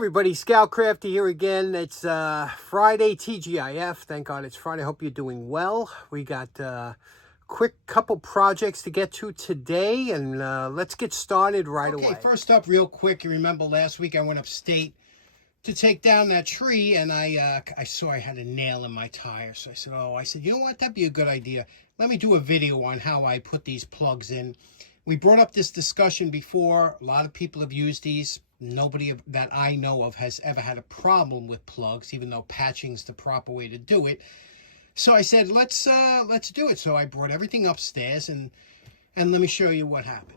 everybody, Scoutcrafty here again. It's Friday, TGIF. Thank God it's Friday. Hope you're doing well. We got a quick couple projects to get to today, and let's get started right away. Okay, first up, real quick, you remember last week I went upstate to take down that tree, and I saw I had a nail in my tire. So I said, you know what, that'd be a good idea. Let me do a video on how I put these plugs in. We brought up this discussion before. A lot of people have used these. Nobody that I know of has ever had a problem with plugs, even though patching's the proper way to do it. So I said, let's do it. So I brought everything upstairs, and let me show you what happened.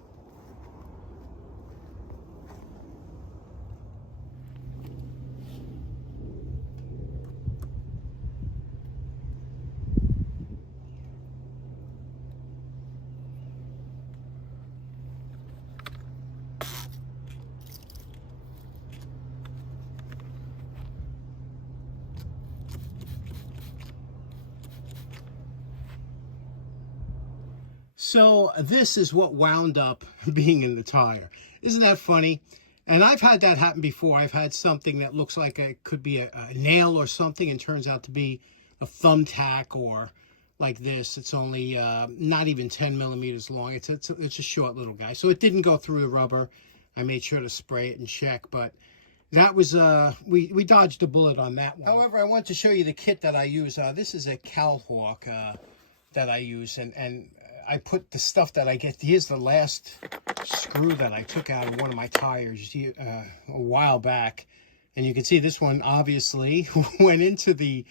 So this is what wound up being in the tire. Isn't that funny? And I've had that happen before. I've had something that looks like it could be a nail or something and turns out to be a thumbtack, or like this. It's only not even 10 millimeters long. It's a short little guy. So it didn't go through the rubber. I made sure to spray it and check, but that was, we dodged a bullet on that one. However, I want to show you the kit that I use. This is a Cowhawk that I use, and I put the stuff that I get. Here's the last screw that I took out of one of my tires a while back. And you can see this one obviously went into the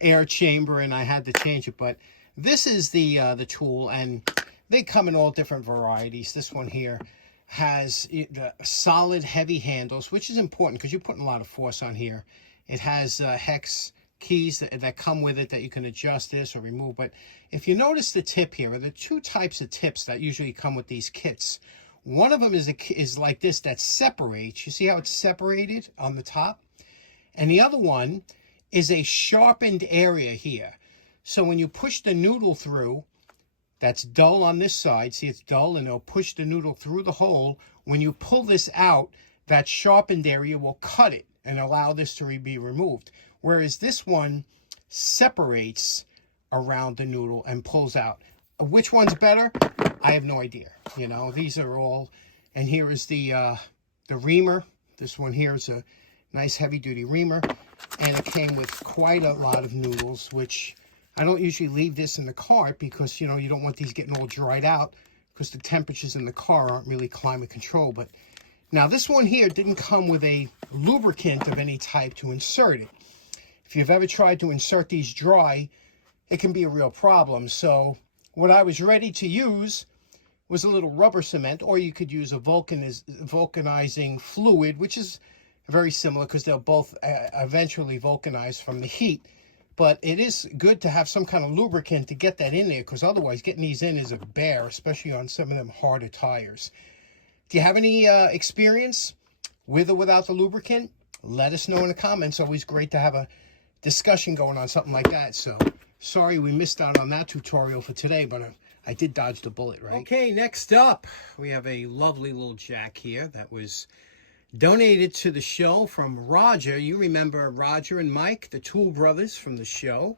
air chamber and I had to change it. But this is the tool, and they come in all different varieties. This one here has the solid heavy handles, which is important because you're putting a lot of force on here. It has hex keys that come with it that you can adjust this or remove. But if you notice the tip here, there are two types of tips that usually come with these kits. One of them is like this, that separates. You see how it's separated on the top? And the other one is a sharpened area here. So when you push the noodle through, that's dull on this side. See, it's dull, and it'll push the noodle through the hole. When you pull this out, that sharpened area will cut it and allow this to be removed. Whereas this one separates around the noodle and pulls out. Which one's better? I have no idea. You know, these are all, and here is the reamer. This one here is a nice heavy-duty reamer, and it came with quite a lot of noodles, which I don't usually leave this in the cart because, you know, you don't want these getting all dried out because the temperatures in the car aren't really climate control. But now this one here didn't come with a lubricant of any type to insert it. If you've ever tried to insert these dry, it can be a real problem. So what I was ready to use was a little rubber cement, or you could use a vulcanizing fluid, which is very similar because they'll both eventually vulcanize from the heat. But it is good to have some kind of lubricant to get that in there, because otherwise getting these in is a bear, especially on some of them harder tires. Do you have any experience with or without the lubricant? Let us know in the comments. Always great to have a discussion going on something like that. So sorry we missed out on that tutorial for today, but I did dodge the bullet, right? Okay, next up we have a lovely little jack here that was donated to the show from Roger. You remember Roger and Mike, the Tool Brothers from the show.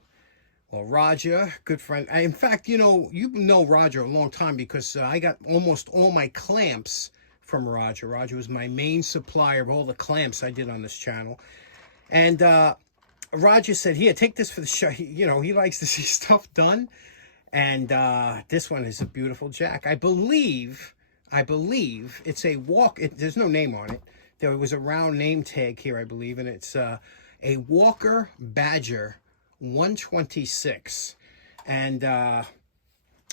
Well, Roger, good friend. In fact, you know Roger a long time because I got almost all my clamps from Roger. Roger was my main supplier of all the clamps I did on this channel. And Roger said, here, take this for the show. He likes to see stuff done. And this one is a beautiful jack. I believe it's a there's no name on it. There was a round name tag here, I believe, and it's a Walker Badger 126. And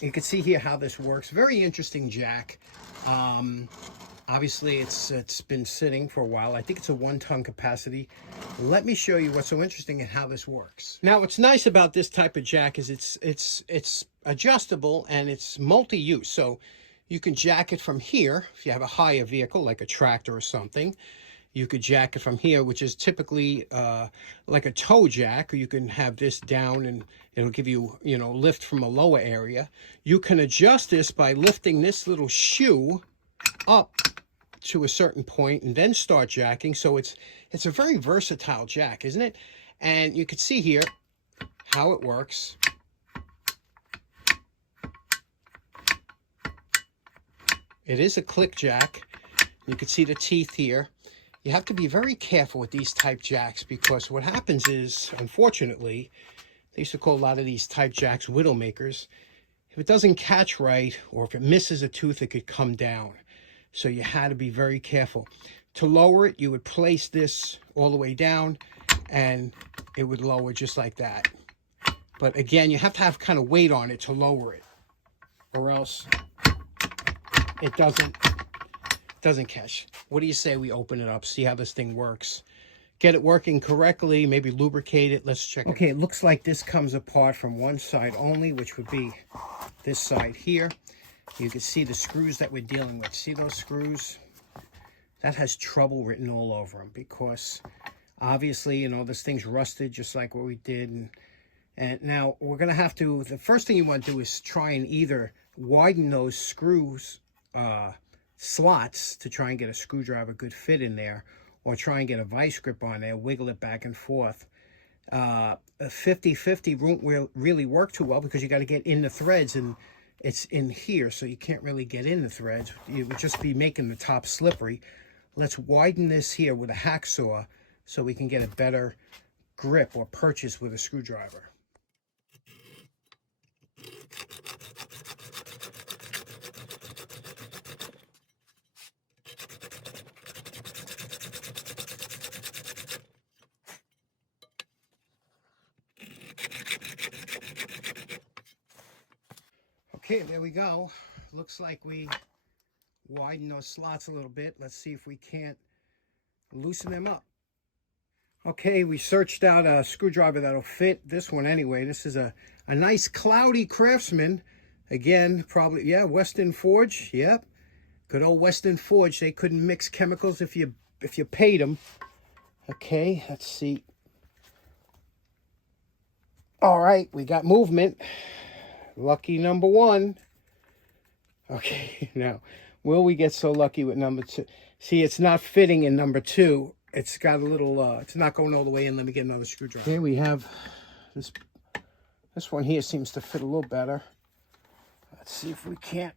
you can see here how this works. Very interesting jack. Obviously, it's been sitting for a while. I think it's a 1-ton capacity. Let me show you what's so interesting and how this works. Now, what's nice about this type of jack is it's adjustable and it's multi-use. So you can jack it from here if you have a higher vehicle like a tractor or something. You could jack it from here, which is typically like a toe jack, or you can have this down and it'll give you, lift from a lower area. You can adjust this by lifting this little shoe up to a certain point and then start jacking. So it's a very versatile jack, isn't it? And you can see here how it works. It is a click jack. You can see the teeth here. You have to be very careful with these type jacks, because what happens is, unfortunately, they used to call a lot of these type jacks widowmakers. If it doesn't catch right, or if it misses a tooth, it could come down. So you had to be very careful. To lower it, you would place this all the way down, and it would lower just like that. But again, you have to have kind of weight on it to lower it, or else it doesn't catch. What do you say we open it up, see how this thing works? Get it working correctly, maybe lubricate it. Let's check it. Okay, it looks like this comes apart from one side only, which would be this side here. You can see the screws that we're dealing with. See those screws? That has trouble written all over them, because obviously, you know, this thing's rusted just like what we did. And now we're going to have to, the first thing you want to do is try and either widen those screws, slots, to try and get a screwdriver good fit in there, or try and get a vice grip on there, wiggle it back and forth. A 50-50 won't really work too well, because you got to get in the threads, and it's in here, so you can't really get in the threads. You would just be making the top slippery. Let's widen this here with a hacksaw so we can get a better grip or purchase with a screwdriver. Okay, there we go. Looks like we widen those slots a little bit. Let's see if we can't loosen them up. Okay, we searched out a screwdriver that'll fit this one anyway. This is a nice Cloudy Craftsman. Again, probably, yeah, Western Forge. Yep, good old Western Forge. They couldn't mix chemicals if you paid them. Okay, let's see. All right, we got movement. Lucky number one. Okay, now, will we get so lucky with number two? See, it's not fitting in number two. It's got a little, it's not going all the way in. Let me get another screwdriver. Here we have this one here seems to fit a little better. Let's see if we can't.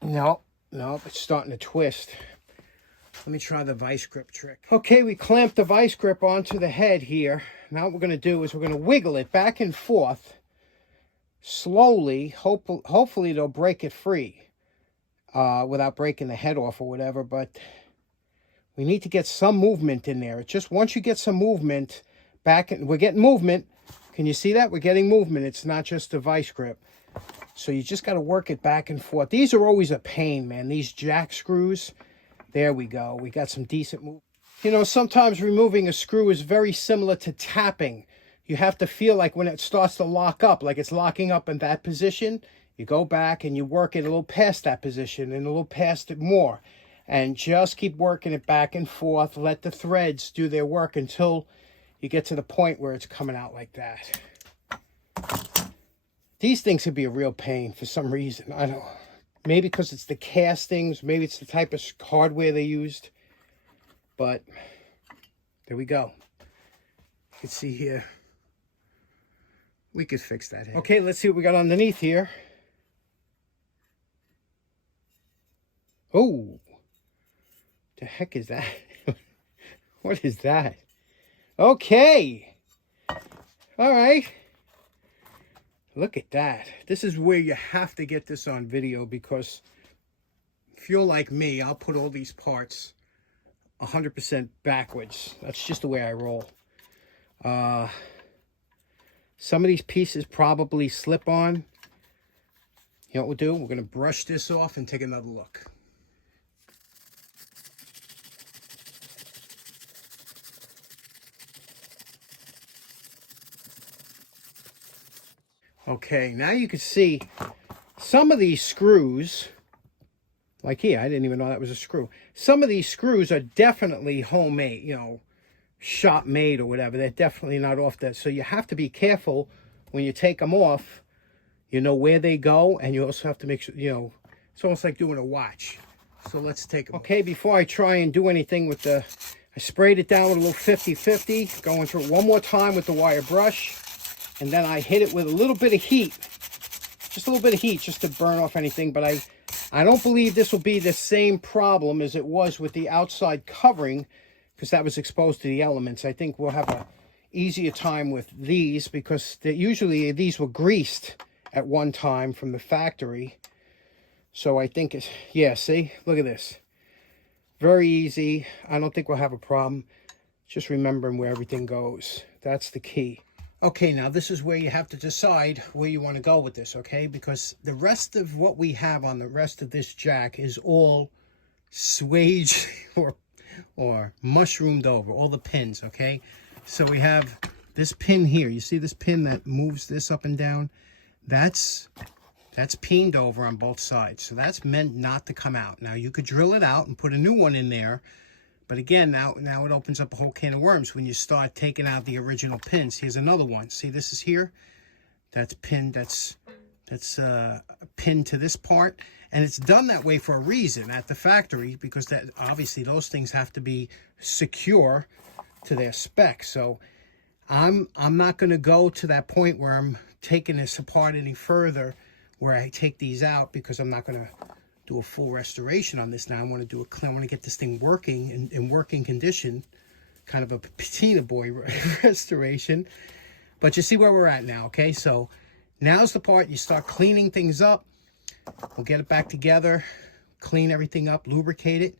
No, it's starting to twist. Let me try the vice grip trick. Okay, we clamped the vice grip onto the head here. Now what we're going to do is we're going to wiggle it back and forth slowly. Hopefully they'll break it free without breaking the head off or whatever. But we need to get some movement in there. It's just once you get some movement back, we're getting movement. Can you see that? We're getting movement. It's not just a vice grip. So you just got to work it back and forth. These are always a pain, man. These jack screws. There we go. We got some decent movement. You know, sometimes removing a screw is very similar to tapping. You have to feel like when it starts to lock up, like it's locking up in that position, you go back and you work it a little past that position and a little past it more. And just keep working it back and forth. Let the threads do their work until you get to the point where it's coming out like that. These things could be a real pain for some reason. I don't know. Maybe because it's the castings. Maybe it's the type of hardware they used. But there we go. You can see here. We could fix that head. Okay, let's see what we got underneath here. Oh, the heck is that? What is that? Okay. All right. Look at that. This is where you have to get this on video, because if you're like me, I'll put all these parts 100% backwards. That's just the way I roll. Some of these pieces probably slip on. You know what we'll do? We're going to brush this off and take another look. Okay, now you can see some of these screws, like here, I didn't even know that was a screw. Some of these screws are definitely homemade, you know, shop made or whatever. They're definitely not off that. So you have to be careful when you take them off. you know where they go, and you also have to make sure, you know, it's almost like doing a watch. So let's take a look. Okay, before I try and do anything with the, I sprayed it down with a little 50-50, going through it one more time with the wire brush, and then I hit it with a little bit of heat, just a little bit of heat, just to burn off anything. But I don't believe this will be the same problem as it was with the outside covering, because that was exposed to the elements. I think we'll have a easier time with these, because usually these were greased at one time from the factory. So I think it's, yeah, see, look at this. Very easy. I don't think we'll have a problem. Just remembering where everything goes. That's the key. Okay, now this is where you have to decide where you want to go with this, okay? Because the rest of what we have on the rest of this jack is all swaged or mushroomed over, all the pins, okay? So we have this pin here. You see this pin that moves this up and down? That's peened over on both sides. So that's meant not to come out. Now you could drill it out and put a new one in there. But again, now it opens up a whole can of worms when you start taking out the original pins. Here's another one. See, this is here. That's pinned. That's pinned to this part. And it's done that way for a reason at the factory, because that obviously those things have to be secure to their specs. So I'm not going to go to that point where I'm taking this apart any further, where I take these out, because I'm not going to do a full restoration on this now. I want to do I want to get this thing working in working condition, kind of a patina boy restoration. But you see where we're at now, okay? So now's the part you start cleaning things up. We'll get it back together, clean everything up, lubricate it,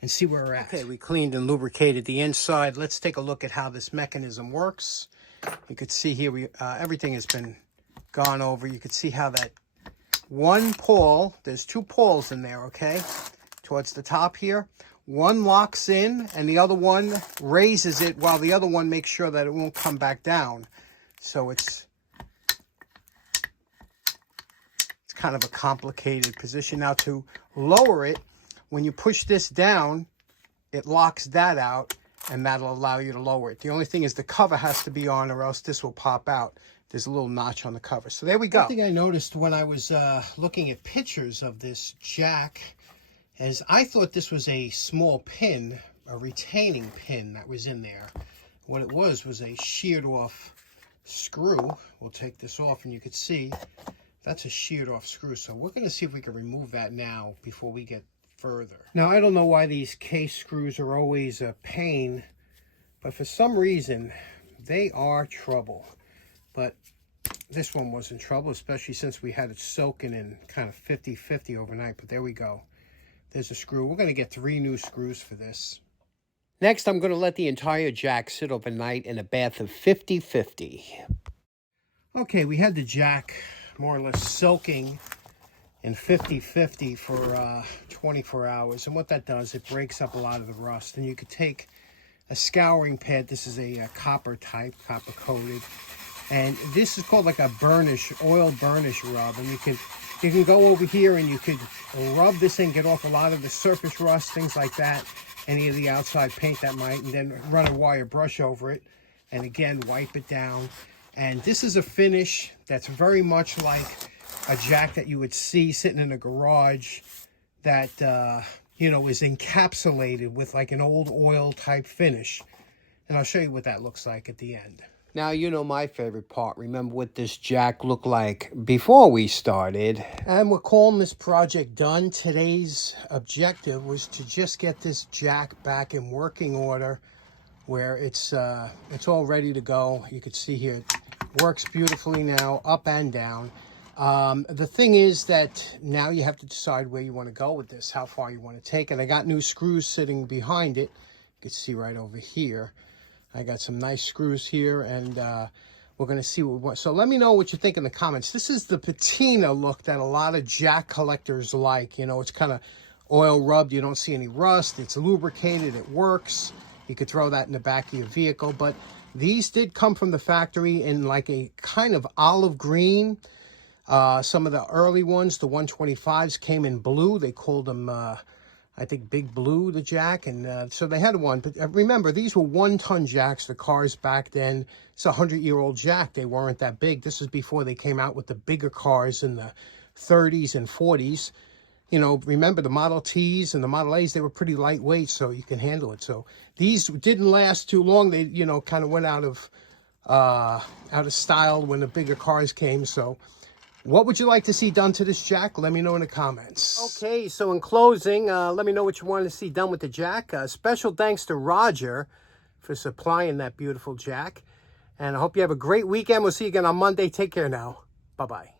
and see where we're at. Okay, we cleaned and lubricated the inside. Let's take a look at how this mechanism works. You could see here, everything has been gone over. You could see how that one pawl, there's two pawls in there, okay, towards the top here. One locks in and the other one raises it, while the other one makes sure that it won't come back down. So it's kind of a complicated position. Now to lower it, when you push this down, it locks that out, and that'll allow you to lower it. The only thing is the cover has to be on, or else this will pop out. There's a little notch on the cover. So there we go. One thing I noticed when I was looking at pictures of this jack is I thought this was a small pin, a retaining pin that was in there. What it was a sheared off screw. We'll take this off and you could see that's a sheared off screw. So we're going to see if we can remove that now before we get further. Now, I don't know why these case screws are always a pain, but for some reason they are trouble. But this one wasn't trouble, especially since we had it soaking in kind of 50-50 overnight. But there we go. There's a screw. We're going to get 3 new screws for this. Next, I'm going to let the entire jack sit overnight in a bath of 50-50. Okay, we had the jack more or less soaking in 50-50 for 24 hours. And what that does, it breaks up a lot of the rust. And you could take a scouring pad. This is a copper type, copper coated. And this is called like a burnish, oil burnish rub. And you can go over here and you could rub this and get off a lot of the surface rust, things like that. Any of the outside paint that might, and then run a wire brush over it. And again, wipe it down. And this is a finish that's very much like a jack that you would see sitting in a garage that, you know, is encapsulated with like an old oil type finish. And I'll show you what that looks like at the end. Now, you know my favorite part. Remember what this jack looked like before we started. And we're calling this project done. Today's objective was to just get this jack back in working order, where it's all ready to go. You can see here, it works beautifully now, up and down. The thing is that now you have to decide where you want to go with this, how far you want to take it. I got new screws sitting behind it. You can see right over here. I got some nice screws here, and we're going to see what. So let me know what you think in the comments. This is the patina look that a lot of jack collectors like. You know, it's kind of oil rubbed. You don't see any rust. It's lubricated. It works. You could throw that in the back of your vehicle. But these did come from the factory in like a kind of olive green. Some of the early ones, the 125s, came in blue. They called them, I I think Big Blue, the jack, and so they had one. But remember, these were 1-ton jacks. The cars back then, it's a 100-year-old jack. They weren't that big. This is before they came out with the bigger cars in the 30s and 40s. You know, remember the Model Ts and the Model As, they were pretty lightweight, so you can handle it. So these didn't last too long. They, you know, kind of went out of style when the bigger cars came. So what would you like to see done to this jack? Let me know in the comments. Okay, so in closing, let me know what you want to see done with the jack. Special thanks to Roger for supplying that beautiful jack. And I hope you have a great weekend. We'll see you again on Monday. Take care now. Bye-bye.